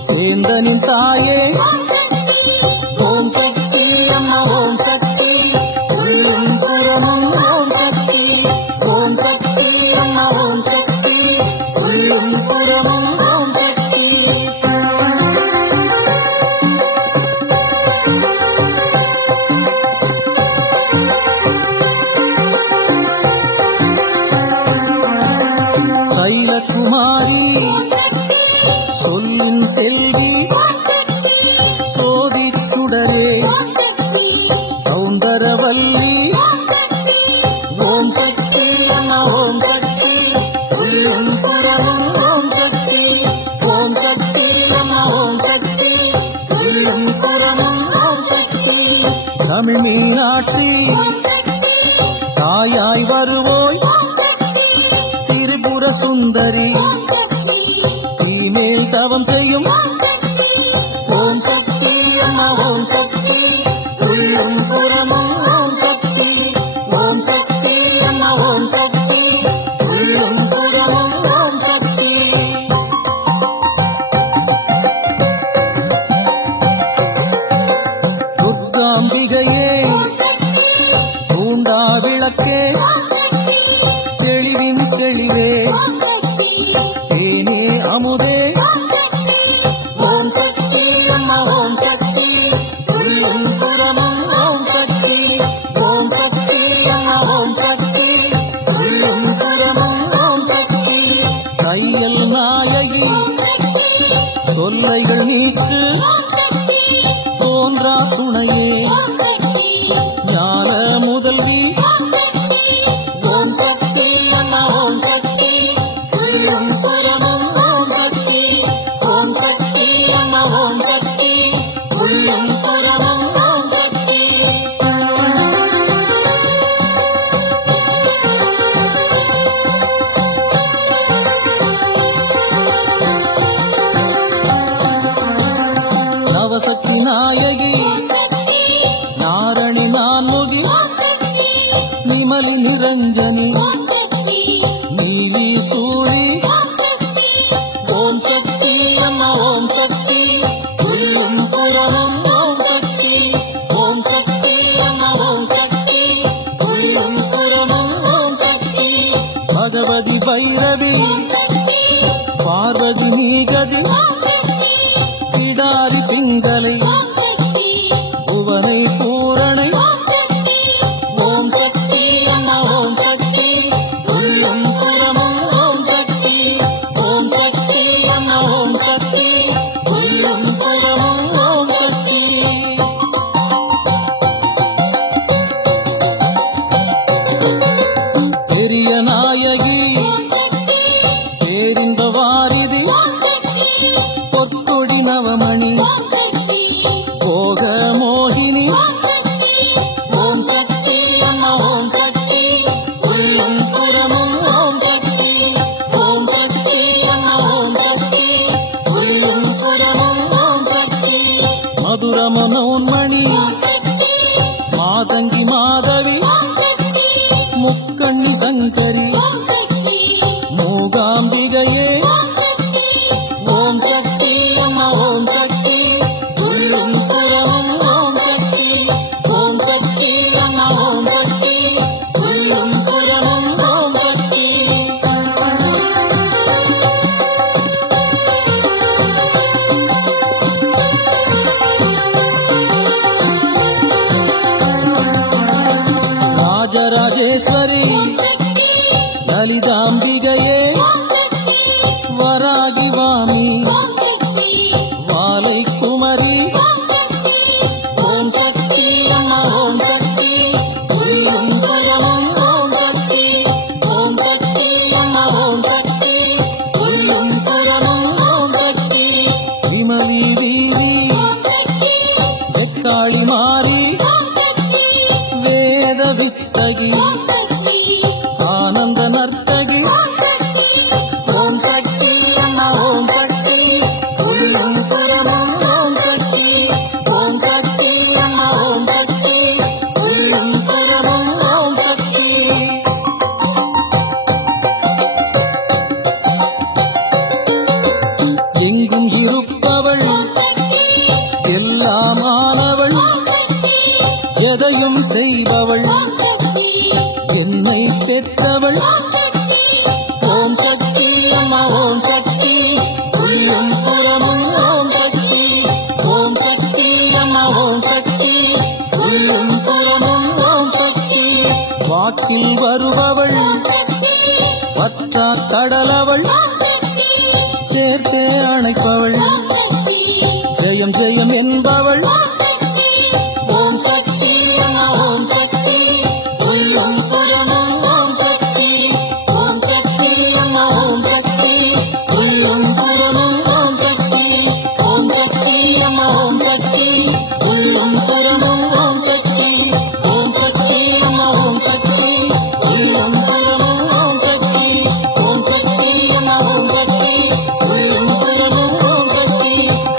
சேந்தனின் தாயே ஓம் சக்தி அம்மா ஓம் சக்தி உள்ளும் புறமும் ஓம் சக்தி ஓம் சக்தி அம்மா ஓம் சக்தி உள்ளும் புறமும் ஓம் சக்தி நிரஞ்சனி நீலி சூரி ஓம் சக்தி அம்மா ஓம் சக்தி உள்ளும் புறமும் ஓம் சக்தி ஓம் சக்தி அம்மா ஓம் சக்தி உள்ளும் புறமும் ஓம் சக்தி பகவதி பைரவி பார்வதி நீகதி கிடாரி பிங்களை புவனை பூரணை ஓம் சக்தி அம்மா ஓம் சக்தி உள்ளும் புறமும் ஓம் சக்தி ஓம் சக்தி அம்மா ஓம் சக்தி உள்ளும் புறமும் ஓம் சக்தி பெரிய நாயகி பேரின்ப வாரிதி பொற்கொடி நவமணி போக மோகினி ஓம் சக்தி அம்மா ஓம் சக்தி உள்ளும் புறமும் ஓம் சக்தி ஓம் சக்தி அம்மா ஓம் சக்தி உள்ளும் புறமும் ஓம் சக்தி மதுர மனோன்மணி மாதங்கி மாதவி முக்கண்ணி சங்கரி மூகாம்பிகையே ஓம் சக்தி அம்மா ஓம் சக்தி உள்ளும் புறமும் ஓம் சக்தி ஓம் சக்தி அம்மா ஓம் சக்தி உள்ளும் புறமும் ஓம் சக்தி ராஜராஜேஸ்வரி லலிதாம்பிகையே வராகி வாமி வாலை குமரி ஓம் சக்தி அம்மா ஓம் சக்தி உள்ளும் புறமும் ஓம் சக்தி ஓம் சக்தி அம்மா ஓம் சக்தி உள்ளும் புறமும் ஓம் சக்தி விமலி வீரி எக்காளி மாறி வேத வித்தகி ஆனந்த நர்த்தகி ஓம் சக்தி அம்மா ஓம் சக்தி உள்ளும் புறமும் ஓம் சக்தி ஓம் சக்தி அம்மா ஓம் சக்தி உள்ளும் புறமும் ஓம் சக்தி எங்கும் இருப்பவள் எல்லாமானவள் எதையும் செய்பவள் என்னை பெற்றவள் ஓம் சக்தி அம்மா ஓம் சக்தி உள்ளும் புறமும் ஓம் சக்தி ஓம் சக்தி அம்மா ஓம் சக்தி உள்ளும் புறமும் ஓம் சக்தி வாக்கில் வருபவள் வற்றா கடலவள் சேர்த்தே அணைப்பவள் ஜெயம் ஜெயம் என்பவள் ஓம் சக்தி அம்மா ஓம் சக்தி உள்ளும் புறமும் ஓம் சக்தி ஓம் சக்தி அம்மா ஓம் சக்தி உள்ளும் புறமும் ஓம் சக்தி ஓம் சக்தி அம்மா ஓம் சக்தி உள்ளும் புறமும் ஓம் சக்தி ஓம் சக்தி அம்மா ஓம் சக்தி உள்ளும் புறமும் ஓம் சக்தி ஓம் சக்தி அம்மா ஓம் சக்தி உள்ளும் புறமும் ஓம் சக்தி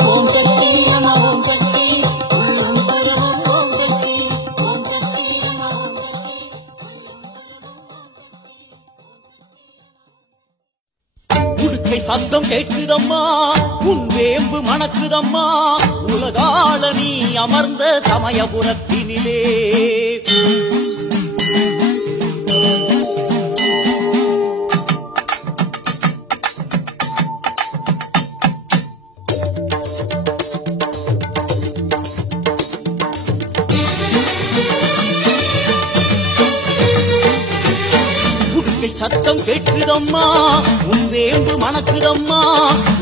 ஓம் சக்தி அம்மா ஓம் சக்தி உள்ளும் புறமும் ஓம் சக்தி ஓம் சக்தி அம்மா ஓம் சக்தி. உடுக்கை சத்தம் கேட்குதம்மா உன் வேம்பு மணக்குதம்மா உலகாள நீ அமர்ந்த சமயபுரத்தினிலே உடுக்கை சத்தம் கேட்குதம்மா உன் வேம்பு மணக்குதம்மா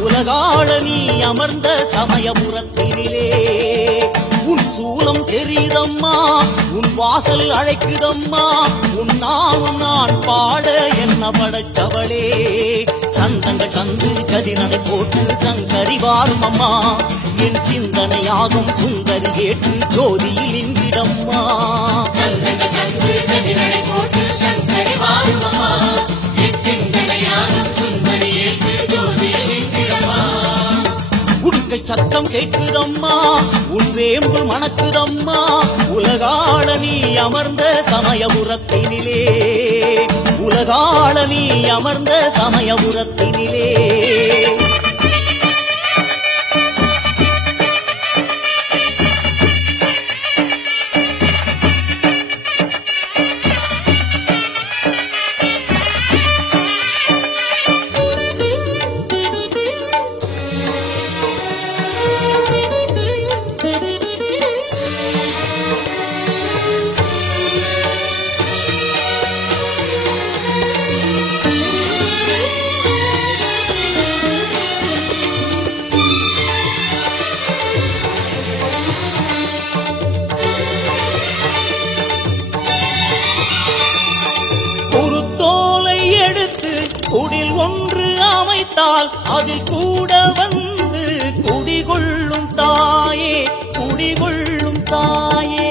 உலகாள நீ அமர்ந்த சமயபுரத்தினிலே உன் சூலம் தெரியுதம்மா உன் வாசல் அழைக்குதம்மா உன் நாமம் நான் பாட என்ன படைச்சவளே சந்தங்கள் தந்து சதிரனை போட்டு சங்கரி வாரும் அம்மா என் சிந்தனையாகும் சுந்தரி கேட்டு ஜோதியில் இங்கிடம்மா உடுக்கை சத்தம் கேட்குதம்மா உன் வேம்பு மணக்குதம்மா உலகாள நீ அமர்ந்த சமயபுரத்தினிலே அமர்ந்த சமயபுரத்தினிலே. குடில் ஒன்று அமைத்தால் அதில் கூட வந்து குடிகொள்ளும் தாயே, குடிகொள்ளும் தாயே.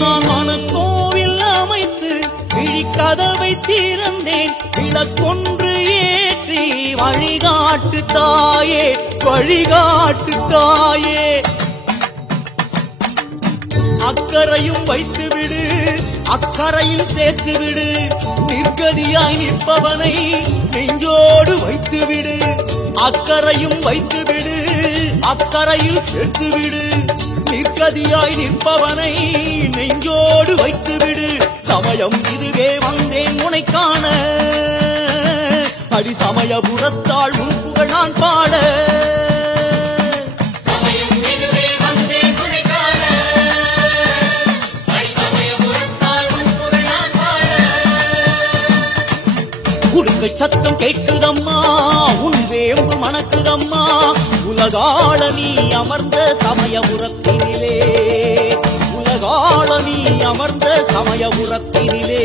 நான் மனக்கோவில் அமைத்து விழிக்கதவை திறந்தேன், விளக்கொன்று ஏற்றி வழிகாட்டு தாயே, வழிகாட்டு தாயே. அக்கரையும் வைத்து விடு, அக்கரையில் சேர்த்து விடு, நிர்கதியாய் நிற்பவனை நெஞ்சோடு வைத்து விடு. அக்கரையும் வைத்து விடு, அக்கரையில் சேர்த்து விடு, நிர்கதியாய் நிற்பவனை நெஞ்சோடு வைத்து விடு. சமயம் இதுவே வந்தேன் உனை காண, அடி சமயபுரத்தாள் உன் புகழ் நான் பாட. சத்தம் கேட்குதம்மா, உன் வேம்பு மணக்குதம்மா, உலகாள நீ அமர்ந்த சமயபுரத்தினிலே, உலகாள நீ அமர்ந்த சமயபுரத்தினிலே.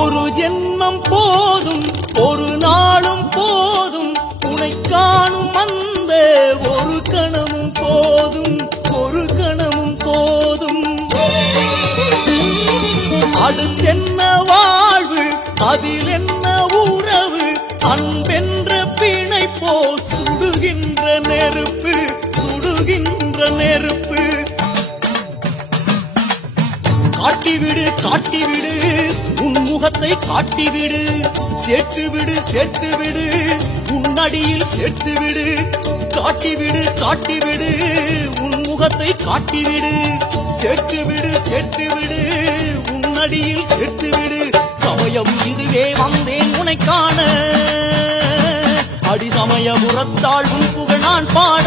ஒரு ஜென்மம் போதும், ஒரு நாளும் போதும், உனை காணும் அந்த ஒரு கணமும் போதும், ஒரு கணமும் போதும். அடுத்தென்ன வாழ்வு, அதில் என்ன உறவு, அன்பென்ற பிணை போ சுடுகின்ற நெருப்பு, சுடுகின்ற நெருப்பு. காட்டிவிடு, காட்டிவிடு, உன் முகத்தை காட்டிவிடு, சேர்த்துவிடு, சேர்த்துவிடு, உன்னடியில் சேர்த்துவிடு. காட்டிவிடு, காட்டிவிடு, உன் முகத்தை காட்டிவிடு, சேர்த்துவிடு, சேர்த்துவிடு, உன்னடியில் சேர்த்துவிடு. சமயம் இதுவே வந்தேன் உனை காண, அடி சமயபுரத்தாள் உன் புகழ் நான் பாட.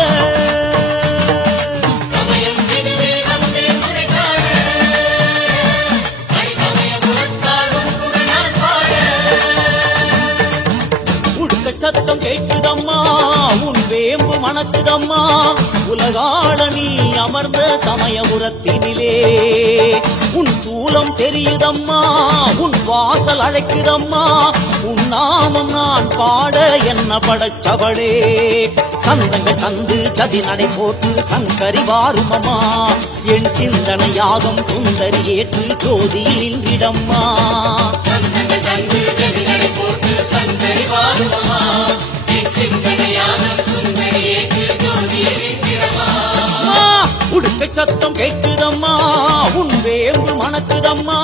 சத்தம் கேட்குதம்மா, உன் வேம்பு மணக்குதம்மா, உலகாள நீ அமர்ந்த சமயபுரத்தினிலே. உன் சூலம் தெரியுதம்மா, உன் வாசல் அழைக்குதம்மா, உன் நாமம் நான் பாட என்ன படைச்சவளே. சந்தங்கள் தந்து ஜதி நடை போட்டு சங்கரி வாருமம்மா, என் சிந்தனை யாகம் சுந்தரி ஏற்று ஜோதியில் நின்றிடம்மா. சந்தங்கள் தந்து ஜதி நடை போட்டு சங்கரி வாருமம்மா, என் சிந்தனை யாகம் சுந்தரி ஏற்று ஜோதியில் நின்றிடம்மா. உடுக்கை சத்தம் கேட்குதம்மா, உன் வேம்பு மணக்குதம்மா,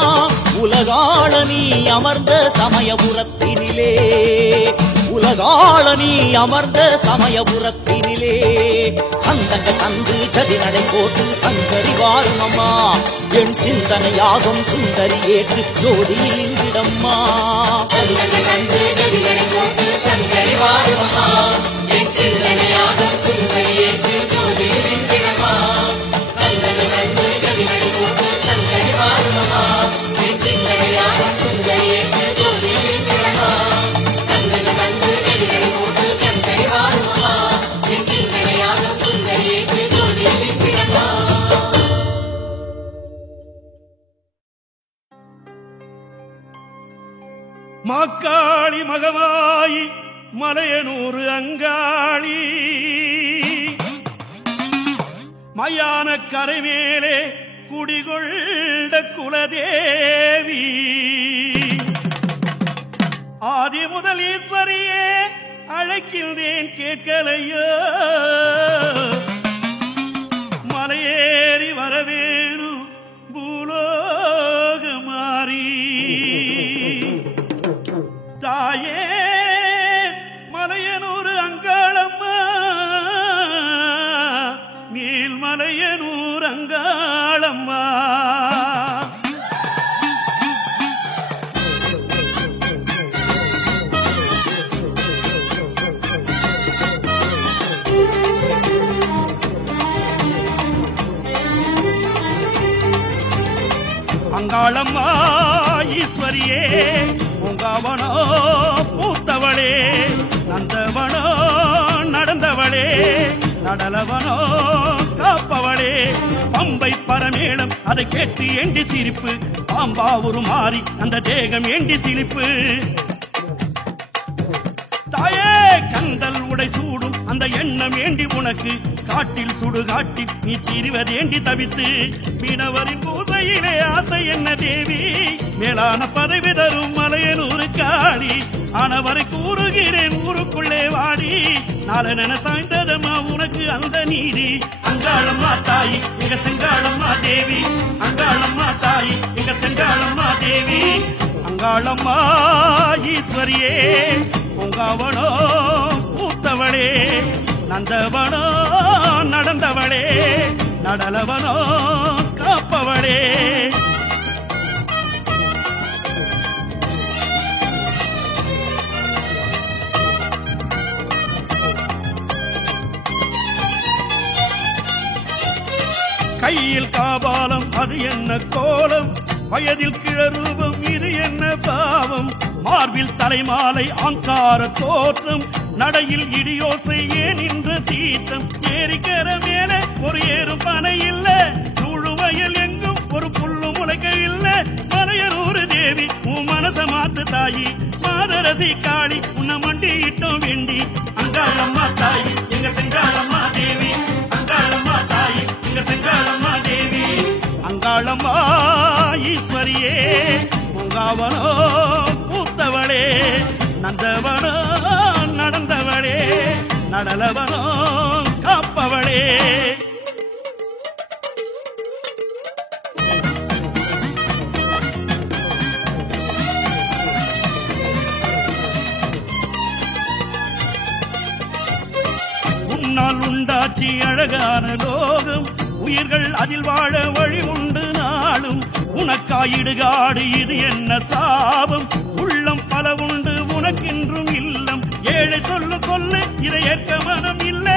உலகாள நீ அமர்ந்த சமயபுரத்தினிலே, உலகாள நீ அமர்ந்த சமயபுரத்தினிலே. சந்தங்கள் தந்து ஜதி நடை போட்டு சங்கரி வாருமம்மா, என் சிந்தனை யாகம் சுந்தரி ஏற்று ஜோதியில் நின்றிடம்மா. சந்தங்கள் தந்து ஜதி நடை போட்டு சங்கரி வாருமம்மா, என் சிந்தனை யாகம் சுந்தரி ஏற்று ஜோதியில் நின்றிடம்மா. சந்தங்கள் தந்து ஜதி நடை போட்டு சங்கரி வாருமம்மா, என் சிந்தனை யாகம் சுந்தரி ஏற்று ஜோதியில் நின்றிடம்மா. சந்தங்கள் தந்து ஜதி நடை போட்டு சங்கரி வாருமம்மா. மாக்காளி மகமாயி மலையனூறு அங்காளி மயான கரை மேலே குடிகொண்ட குலதேவி ஆதி முதல் ஈஸ்வரியே அழைக்கின்றேன் கேட்கலையோ மலையேறி வரவேணும் பூலோக மாறி தாயே மலையனூறு அங்காளம்மா நீல்மலையனூர் அங்காளம்மா அங்காளம்மா ஈஸ்வரியே உங்கவனோ பூத்தவளே நந்தவனோ நடந்தவளே நடலவனோ காப்பவளே பம்பை பரமேளம் அதை கேட்டு ஏண்டி சிரிப்பு பாம்பா ஒரு மாறி அந்த தேகம் ஏண்டி சிரிப்பு தாயே கந்தல் உடை சூடும் அந்த எண்ணம் ஏண்டி உனக்கு காட்டில் சுடு காட்டில் நீ திரிவதேண்டி தவித்து மீனவரின் பூசையிலே ஆசை என்ன தேவி மேலான பதவி தரும் மலையனூறு காளி ஆனவரை கூறுகிறேன் ஊருக்குள்ளே வாடி நாளென சாய்ந்ததம்மா உனக்கு அந்த நீதி அங்காளம்மா தாயி எங்க செங்காளம்மா தேவி அங்காளம்மா தாயி எங்க செங்காளம்மா தேவி அங்காளம்மா ஈஸ்வரியே உங்கவனோ பூத்தவளே நந்தவனோ நடந்தவளே நடலவனோ காப்பவளே கையில் காபாலம் அது என்ன கோலம் வயதில் கிழரூபம் இது என்ன பாவம் மார்பில் தலைமாலை ஆங்கார தோற்றம் நடையில் இடியோசை ஏன் இன்று சீற்றம் ஏரிக்கர மேலே ஒரு ஏறும் பனை இல்ல நூழுவயல் எங்கும் ஒரு புல்லு முளைக்க இல்ல மலையனூறு தேவி உன் மனச மாத்து தாயி மாதரசி காளி உன்னை மண்டியிட்டோம் வேண்டி அங்காளம்மா தாயி எங்க செங்காளம்மா தேவி அங்காளம்மா தாயி எங்க செங்காளம்மா தேவி அங்காளம்மா ஈஸ்வரியே உங்கவனோ பூத்தவளே நந்தவனோ நடந்தவளே நடலவனோ காப்பவளே உன்னால் உண்டாச்சி அழகான லோகம் உயிர்கள் அதில் வாழ வழி உண்டு நாளும் உனக்காயிடுகாடு இது என்ன சாபம் உள்ளம் பல உண்டு உனக்கென்றும் இல்லம் ஏழை சொல்லு இதை ஏற்க மனம் இல்ல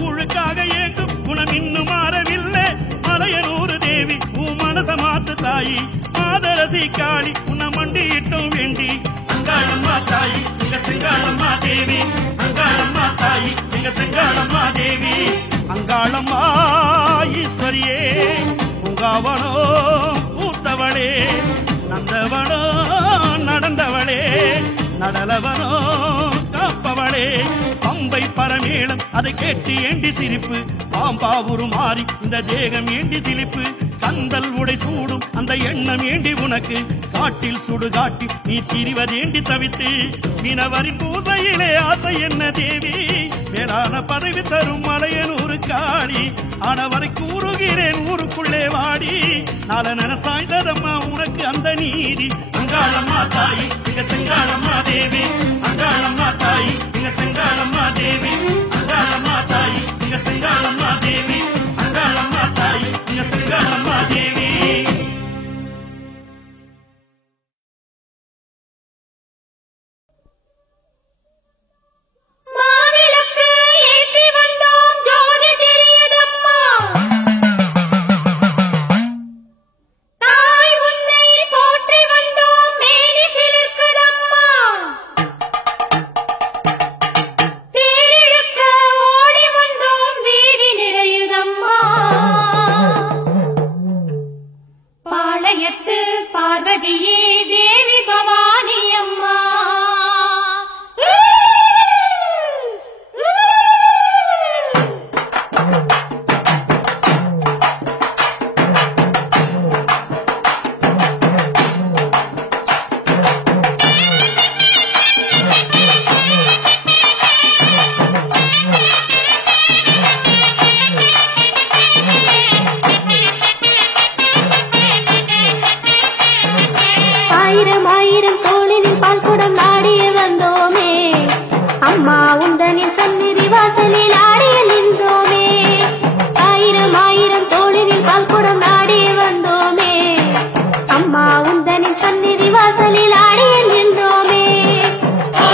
ஊழுக்காக ஏங்கும் குணம் இன்னும் மாறவில்லை மலையனூறு தேவி உன் மனச மாத்து தாயி மாதரசி காளி உன்னை மண்டியிட்டோம் வேண்டி அங்காளம்மா தாயி எங்க செங்காளம்மா தேவி அங்காளம்மா தாயி எங்க செங்காளம்மா தேவி அங்காளம்மா ஈஸ்வரியே உங்கவனோ பூத்தவளே நந்தவனோ நடந்தவளே நடலவனோ காப்பவளே பம்பை பரமேளம் அதை கேட்டு ஏண்டி சிரிப்பு பாம்பா ஒரு மாறி இந்த தேகம் ஏண்டி சிரிப்பு கந்தல் உடை சூடும் அந்த எண்ணம் ஏண்டி உனக்கு காட்டில் சுடு காட்டில் நீ திரிவதேண்டி தவித்து மீனவரின் பூசையிலே ஆசை என்ன தேவி மேலான பதவி தரும் மலையனூறு காளி ஆனவரை கூறுகிறேன் ஊருக்குள்ளே வாடி நாளென சாய்ந்ததம்மா உனக்கு அந்த நீதி அங்காளம்மா தாயி இங்க செங்காளம்மா தேவி அங்காளம்மா தாயி இங்க செங்காளம்மா தேவி அங்காளம்மா தாயி இங்க செங்காளம்மா தேவி அங்காளம்மா தாயி இங்க செங்காளம்மா தேவி தாய் உன்னை போற்றி வந்தோம் மேனி சிலிர்க்குதம்மா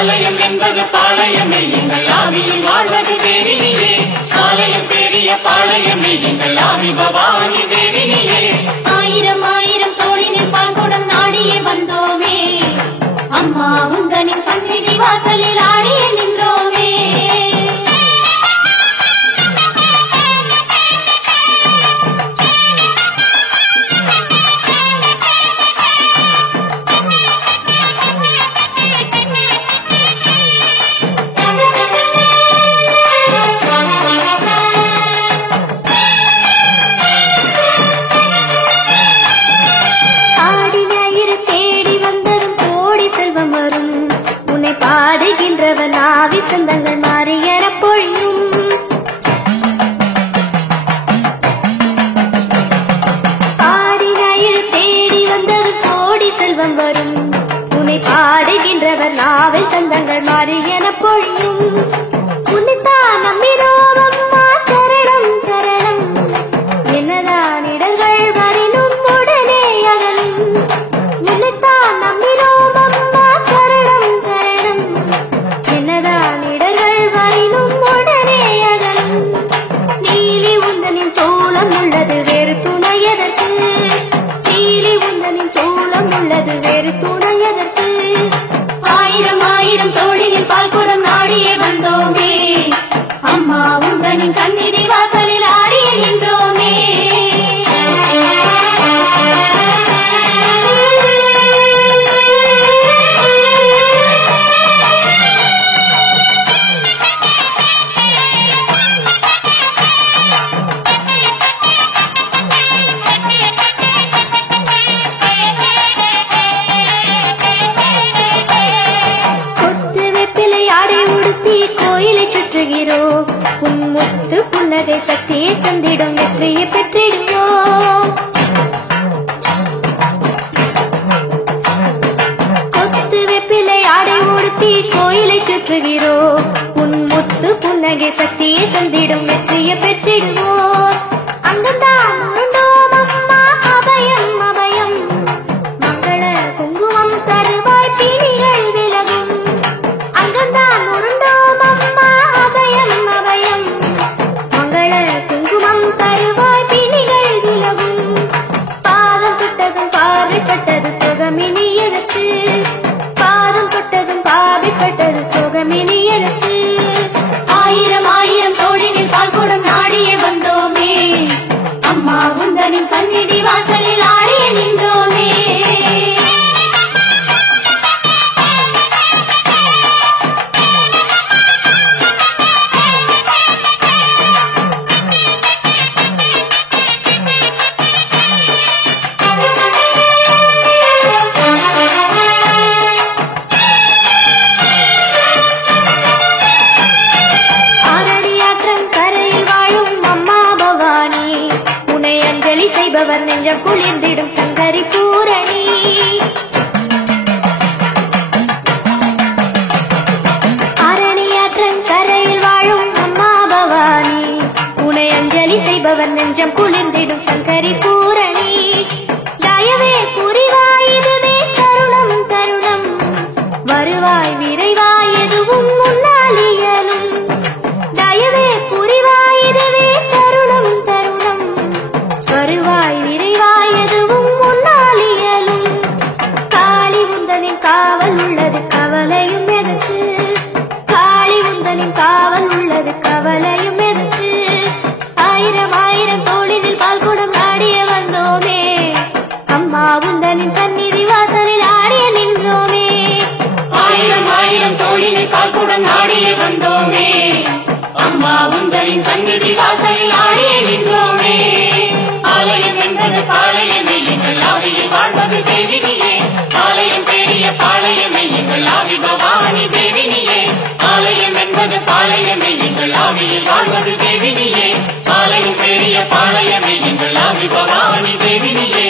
ஆலயம் என்பது பாளையமே எங்கள் ஆவியில் வாழ்வது தேவினியே ஆலயம் பெரிய பாளையமே எங்கள் ஆவி பவானி தேவினியே ஆயிரம் ஆயிரம் தோழினின் பால்குடம் நாடியே வந்தோமே அம்மா உந்தனின் சந்நிதி வாசலில் ஆடியே நின்றோமே பாடுகின்றவன் ஆவி சொந்தங்கள் மாறியற பொழியும் பாடினாயிரு தேடி வந்தது கோடி செல்வம் வரும் உன்னை பாடுகின்றவர் நாவை சொந்தங்கள் மாறியன பொழியும் உன்னைத்தான் நம்பினோம் அம்மா சரணம் சரணம் என்னதான் இடர்கள் வரினும் உடனே அகலும் உன்னைத்தான் நம்பினோம் அம்மா சரணம் என்னதான் இடர்கள் வரினும் உடனே அகலும் நீலி உந்தனின் சோளம் உள்ளது வேறு துணையதற்கு நீலி உந்தனின் சோளம் உள்ளது வேறு துணையதற்கு ஆயிரம் ஆயிரம் தோழினின் பால்குடம் நாடியே வந்தோமே அம்மா உந்தனின் சந்நிதி வாசலில் ஆடியே நின்றோமே கோயிலை சுற்றுகிறோம் உன் முத்து புன்னகை சக்தியை தந்திடும் வெற்றியை பெற்றிடுவோம் கொத்து வெப்பிலை ஆடை உடுத்தி கோயிலை சுற்றுகிறோம் உன் முத்து புன்னகை சக்தியை தந்திடும் வெற்றியை பெற்றிடுவோம் அங்கதான் உருண்டோம் அம்மா அபயம் அபயம் மங்கள குங்குமம் தருவாய் பிணிகள் விலகும் அங்கதான் உருண்டோம் அம்மா அபயம் அபயம் மங்கள குங்குமம் தருவாய் பிணிகள் விலகும் பாதம் தொட்டதும் பாவைப்பட்டது சுகமினி எனக்கு பாதம் தொட்டதும் பாவைப்பட்டது சுகமினி எனக்கு ஆயிரம் ஆயிரம் தோழினில் பால்குடம் நாடியே வந்தோமே அம்மா உந்தனின் சந்நிதி வாசலில் ஆடியே நின்றோமே செய்பவர் நெஞ்சம் குளிர்ந்திடும் சங்கரி பூரணி அரணியாற்றன் கரையில் வாழும் அம்மா பவானி உனை அஞ்சலி செய்பவர் நெஞ்சம் குளிர்ந்திடும் சங்கரி பூரணி தயவே புரிவாய் இதுவே தருணம் தருணம் வருவாய் விரைவாய் எதுவும் முன்னால் இயலும் தயவே புரிவாய் இதுவே தருணம் தருணம் வருவாய் விரைவாய் எதுவும் முன்னால் இயலும் காளி உந்தனின் காவல் உள்ளது கவலையும் எதற்கு காளி உந்தனின் காவல் உள்ளது கவலையும் எதற்கு ஆயிரம் ஆயிரம் தோழினில் பால்குடம் நாடிய வந்தோமே அம்மா உந்தனின் சந்நிதி வாசலில் ஆடிய நின்றோமே ஆயிரம் ஆயிரம் தோழினில் பால்குடம் நாடிய வந்தோமே அம்மா உந்தனின் சந்நிதி வாசலில் ஆடிய நின்றோமே ஆலயம் என்பது பாளையமே எங்கள் ஆவியில் வாழ்வது தேவினியே ஆலயம் பெரிய பாளையமே எங்கள் ஆவி பவானி தேவினியே ஆலயம் என்பது பாளையமே எங்கள் ஆவியில் வாழ்வது தேவினியே ஆலயம் பெரிய பாளையமே எங்கள் ஆவி பவானி தேவினியே